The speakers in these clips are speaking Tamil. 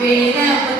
വേദന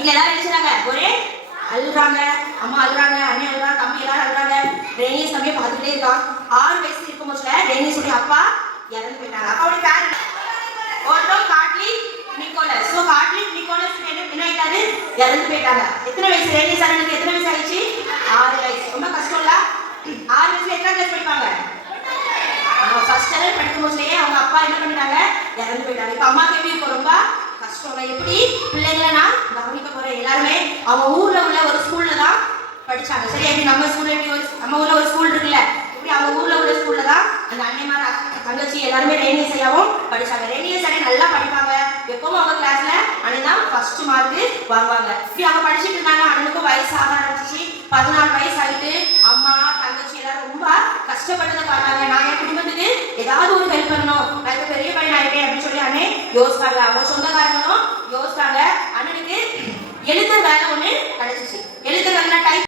வீட்டுல எல்லாரும் நினைச்சாங்க ஒரே அழுறாங்க அம்மா அழுறாங்க அண்ணன் அழுறாங்க தம்பி எல்லாரும் அழுறாங்க ரெய்னி சமயம் பார்த்துட்டே இருக்கா ஆறு வயசு இருக்கும் போதுல ரெய்னி சொல்லி அப்பா இறந்து போயிட்டாங்க. அப்பாவோட பேர் Otto Godley Nicholas. So Godley Nicholas என்ன ஆயிட்டாரு? இறந்து போயிட்டாங்க. எத்தனை வயசு? ரெய்னி சரனுக்கு எத்தனை வயசு ஆயிடுச்சு? ஆறு வயசு. ரொம்ப கஷ்டம் இல்ல? ஆறு வயசுல எத்தனை கிளாஸ் படிப்பாங்க? ஃபர்ஸ்ட் ஸ்டாண்டர்ட் படிக்கும் போதுலயே அவங்க அப்பா என்ன பண்ணிட்டாங்க? இறந்து போயிட்டாங்க. இப்போ அம்மா எப்படி இருக்கும்? ரொம்ப கஷ்டம் நான் எப்படி? பிள்ளைங்களை நான் கவனிக்க போறேன். எல்லாருமே அவங்க ஊர்ல உள்ள ஒரு ஸ்கூல்ல தான் படிச்சாங்க. சரி எப்படி நம்ம ஸ்கூல்ல எப்படி ஒரு நம்ம ஊர்ல ஒரு ஸ்கூல் இருக்குல்ல? இப்படி அவங்க ஊர்ல உள்ள ஸ்கூல்ல தான் அந்த அண்ணன் தங்கச்சி எல்லாருமே ரேனியஸ் ஐயாவும் படிச்சாங்க. ரேனியஸ் ஐயா நல்லா படிப்பாங்க. எப்பவும் அவங்க கிளாஸ்ல அண்ணன் ஃபர்ஸ்ட் மார்க் வாங்குவாங்க. இப்படி அவங்க படிச்சுட்டு இருந்தாங்க அண்ணனுக்கும் வயசு ஆக ஆரம்பிச்சிச்சு பதினாலு வயசு ஆகிட்டு அம்மா தங்கச்சி எல்லாரும் ரொம்ப கஷ்டப்பட்டதை பார்த்தாங்க. நான் என் குடும்பத்துக்கு ஏதாவது ஒரு ஹெல்ப் பண்ணணும். நான் பெரிய பையன் ஆகிட்டேன் அப்படின்னு சொல்லி அண்ணே யோசித்தாங்க அவங்க சொந்தக்காரங்களும் யோசித்தாங்க அண்ணனுக்கு எழுத்துற வேலை ஒண்ணு கிடைச்சிச்சு. எழுத்த வேலை டைப்